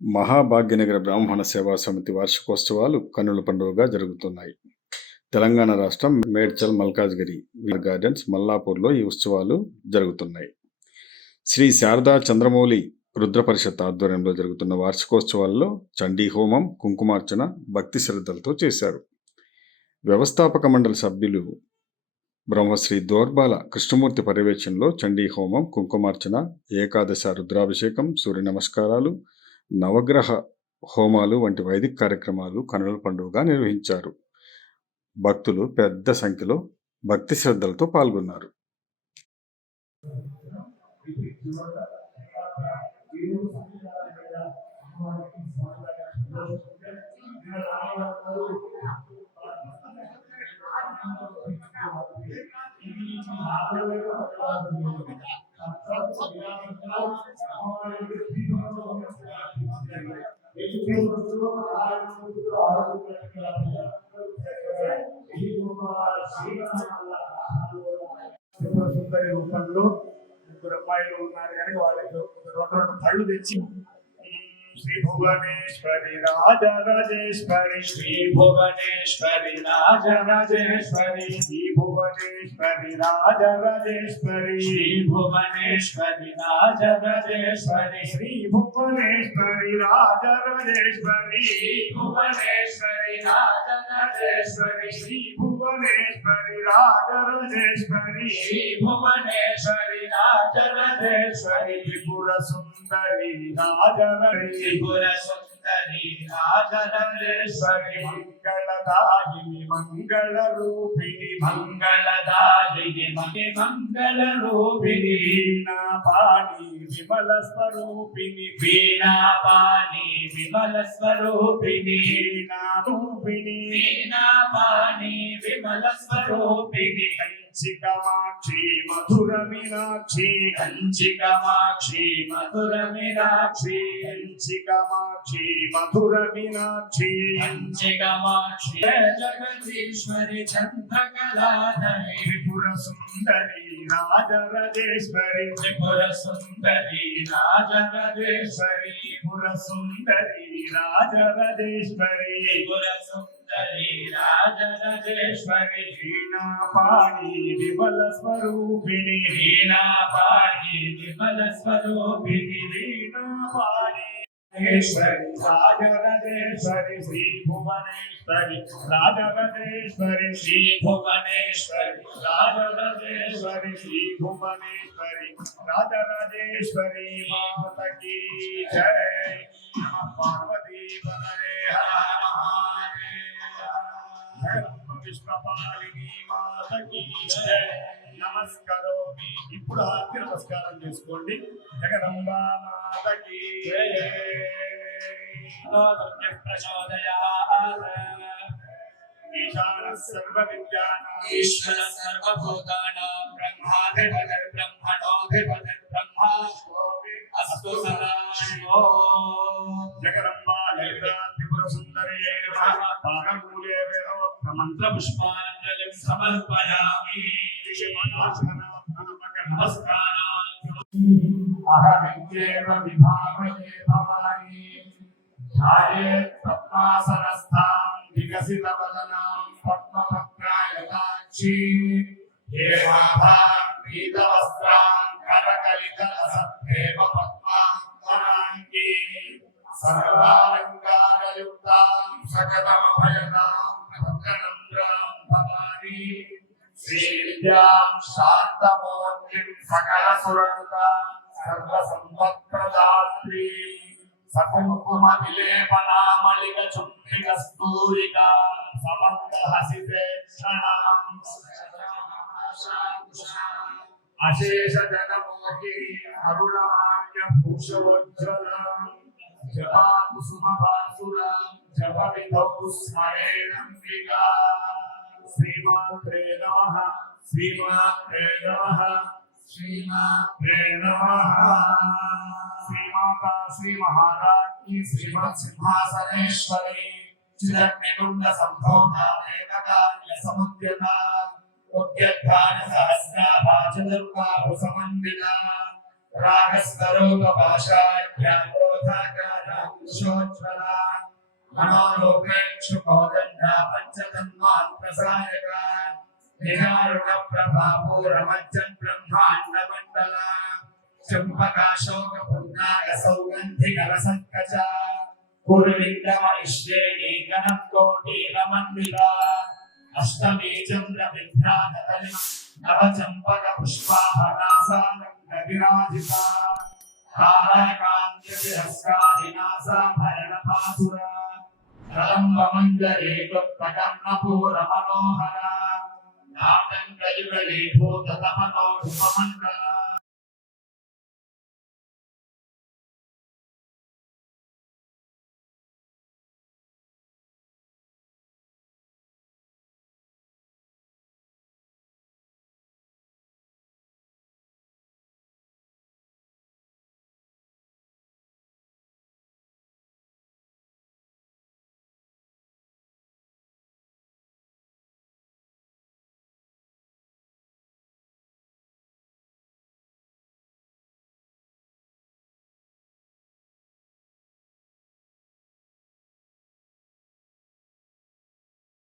మహాభాగ్యనగర బ్రాహ్మణ సేవా సమితి వార్షికోత్సవాలు కన్నుల పండుగగా జరుగుతున్నాయి. తెలంగాణ రాష్ట్రం మేడ్చల్ మల్కాజ్గిరి గార్డెన్స్ మల్లాపూర్లో ఈ ఉత్సవాలు జరుగుతున్నాయి. శ్రీ శారదా చంద్రమౌళి రుద్ర పరిషత్ ఆధ్వర్యంలో జరుగుతున్న వార్షికోత్సవాల్లో చండీ హోమం, కుంకుమార్చన భక్తి శ్రద్ధలతో చేశారు. వ్యవస్థాపక మండలి సభ్యులు బ్రహ్మశ్రీ దోర్బాల కృష్ణమూర్తి పర్యవేక్షణలో చండీ హోమం, కుంకుమార్చన, ఏకాదశ రుద్రాభిషేకం, సూర్య నమస్కారాలు, నవగ్రహ హోమాలు వంటి వైదిక కార్యక్రమాలు కన్నుల పండుగగా నిర్వహించారు. భక్తులు పెద్ద సంఖ్యలో భక్తి శ్రద్ధలతో పాల్గొన్నారు. సుందరి రూపంలో ముగ్గురు అమ్మాయిలు ఉన్నారు కానీ వాళ్ళకి రెండు కళ్ళు తెచ్చి శ్రీ భువనేశ్వరి రాజరాజేశ్వరి, శ్రీ భువనేశ్వరి రాజరాజేశ్వరి, శ్రీ భువనేశ్వరి రాజరాజేశ్వరి, శ్రీ భువనేశ్వరి రాజరాజేశ్వరి, శ్రీ భువనేశ్వరి రాజరాజేశ్వరి, భువనేశ్వరి రాజరాజేశ్వరి, శ్రీ భువనేశ్వరి రాజరాజేశ్వరి, శ్రీ భువనేశ్వరి రాజరాజేశ్వరి, త్రిపుర సుందరి రాజరాజేశ్వరి, త్రిపుర సుందరి రాజరాజేశ్వరి, మంగళదాయిని మంగళ రూపిణి, మంగళదాయిని మంగళ రూపిణి, వీణా పాణి విమల స్వరూపిణి, వీణా పాణి విమల స్వరూపిణి, వీణా రూపిణి, వీణా పాణి విమల స్వరూపిణి, కంచి కామాక్షి మధుర మీనాక్షి, కంచి కామాక్షి మధుర మీనాక్షి, కంచి కామాక్షి మధుర మీనాక్షి, కంచి కామాక్షి జగదీశ్వరి చంద్రకళాధరి, త్రిపుర సుందరి రాజరాజేశ్వరి, త్రిపుర సుందరి రాజరాజేశ్వరి, త్రిపుర సుందరి రాజరాజేశ్వరి, త్రిపుర సుందరి రాజరాజేశ్వరి, వీణా పాణి విమల స్వరూపిణి, వీణా పాణి విమల స్వరూపిణి, వీణా పాణి ఈశ్వరి రాజరాజేశ్వరి, శ్రీ భువనేశ్వరి రాజరాజేశ్వరి, శ్రీ భువనేశ్వరి రాజరాజేశ్వరి, శ్రీ భువనేశ్వరి రాజరాజేశ్వరి మాతకి జై. పార్వతీ వదనే హర విశ్వపాలిని మాతకి జై. నమస్కారోమి. ఇప్పుడు ఆర్తి నమస్కారం చేసుకోండి. జగదంబా మాతకి జై. ఈశాన సర్వ విద్యానాం ఈశ్వర సర్వభూతానాం బ్రహ్మాధిపతిర్ బ్రహ్మణోధిపతిర్ బ్రహ్మా అస్తు సదా శివో. జగదంబా లలితా త్రిపుర సుందరీ నమః. పాదమూలే వేదోక్త మంత్ర పుష్పాంజలిం సమర్పయామి. నమస్కారం. అహమిత్యేవ విభావయే భవాని ధ్యాయేత్ పద్మాసనస్థాం వికసితవదనాం పద్మపత్రాయతాక్షి హేమాభాం పీతవస్త్రాం కరకలితలసత్యేవ పద్మాం త్వరాంగి సర్వాలంకారయుక్తాం సకలమభయదాం భక్తనంద్రాం భవాని శ్రీవిద్యాం శాంతమూర్తిం సకలసురనుతాం సర్వసంపత్ప్రదాత్రీ సకుంకుమ విలేపనామళిక చుంబిక స్తూరిక సమర్థహసితేక్షణాం అశేష జనమోహి అరుణమాన్య భూషవోజ్వలం జపా కుసుమభాసురం జప విధౌ స్మరేణంబికా. శ్రీమాత్రే నమః. శ్రీమాత్రే నమః. శ్రీమాత్రే నమః. శ్రీమాతా శ్రీ మహారాజ్ఞి శ్రీమత్ సింహాసనేశ్వరి చిరగ్నిగుండ సంభోగానేకకార్య సముద్యత ఉద్యత్తాన సహస్రాభాచదుర్గాభు సమన్విత రాగస్వరూప భాషాఢ్యాక్రోధాకార కుశోజ్వల మనోరూపేక్షుకోదండ పంచతన్మాత్రసాయక నిజారుణ ప్రభాపూరమజ్జన్ బ్రహ్మాండ మండల చంపకాశోక పున్నాగ సౌగంధిక రసత్కచ కురులింగమనిష్యేణి గణకోటీలమండిత అష్టమీ చంద్ర విభ్రాతలి నవ చంపక పుష్పాభనాసాలంక విరాజిత తారకాంత్య తిరస్కారినాసాభరణ పాసుర కలంబ మంజరే కర్ణపూర మనోహర నాటంకయుగళీ భూత తమనోఢుపమండల